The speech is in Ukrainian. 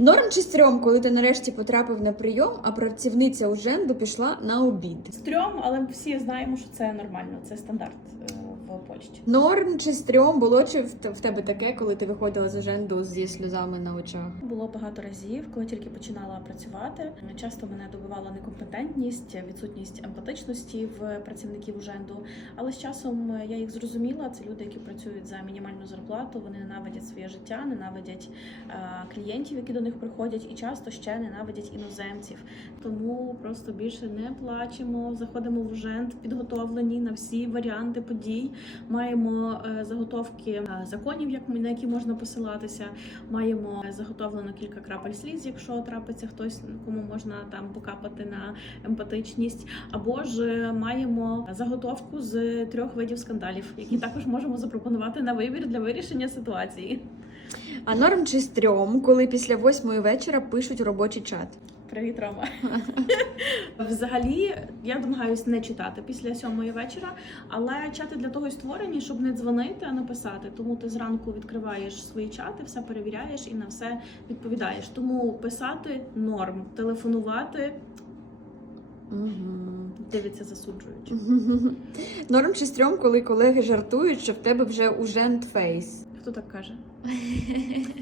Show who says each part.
Speaker 1: Норм чи стрьом, коли ти нарешті потрапив на прийом, а працівниця у женду пішла на обід.
Speaker 2: Стрьом, але всі знаємо, що це нормально, це стандарт е.
Speaker 1: Норм чи стрьом було чи в тебе таке, коли ти виходила з женду зі сльозами на очах?
Speaker 2: Було багато разів, коли тільки починала працювати. Часто мене добивала некомпетентність, відсутність емпатичності в працівників уженду. Але з часом я їх зрозуміла. Це люди, які працюють за мінімальну зарплату. Вони ненавидять своє життя, ненавидять е, клієнтів, які до них приходять, і часто ще ненавидять іноземців. Тому просто більше не плачемо. Заходимо в ужент, підготовлені на всі варіанти подій. Маємо е, заготовки е, законів, як на які можна посилатися. Маємо заготовлено кілька крапель сліз, якщо трапиться хтось, кому можна там покапати на емпатичність. Або ж е, маємо заготовку з трьох видів скандалів, які також можемо запропонувати на вибір для вирішення ситуації.
Speaker 1: А норм чи стрьом, коли після восьмої вечора пишуть робочий чат?
Speaker 2: Привіт, Рома. Взагалі, я намагаюся не читати після сьомої вечора, але чати для того й створені, щоб не дзвонити, а написати. Тому ти зранку відкриваєш свої чати, все перевіряєш і на все відповідаєш. Тому писати норм, телефонувати
Speaker 1: Угу.
Speaker 2: дивиться засуджуючи.
Speaker 1: Норм чи стрьом, коли колеги жартують, що в тебе вже ужент фейс.
Speaker 2: Хто так каже?